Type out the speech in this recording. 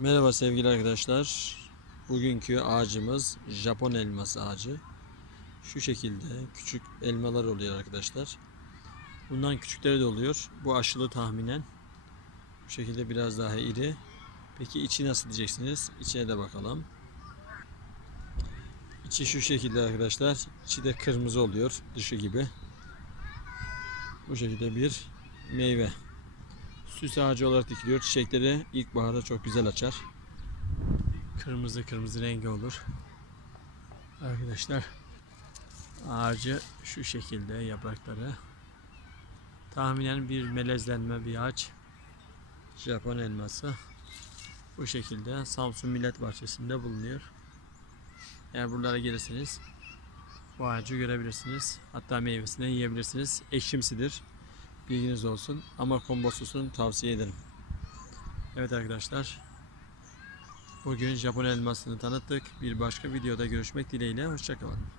Merhaba sevgili arkadaşlar. Bugünkü ağacımız Japon elması ağacı. Şu şekilde küçük elmalar oluyor arkadaşlar. Bundan küçükleri de oluyor. Bu aşılı tahminen. Bu şekilde biraz daha iri. Peki içi nasıl diyeceksiniz? İçine de bakalım. İçi şu şekilde arkadaşlar. İçi de kırmızı oluyor. Dışı gibi. Bu şekilde bir meyve. Süs ağacı olarak dikiliyor. Çiçekleri ilkbaharda çok güzel açar. Kırmızı kırmızı rengi olur. Arkadaşlar ağacı şu şekilde yaprakları. Tahminen bir melezlenme bir ağaç. Japon elması. Bu şekilde Samsun Millet Bahçesi'nde bulunuyor. Eğer buralara gelirseniz bu ağacı görebilirsiniz. Hatta meyvesini yiyebilirsiniz. Ekşimsidir. Bilginiz olsun. Ama komboslusunu tavsiye ederim. Evet arkadaşlar. Bugün Japon elmasını tanıttık. Bir başka videoda görüşmek dileğiyle. Hoşçakalın.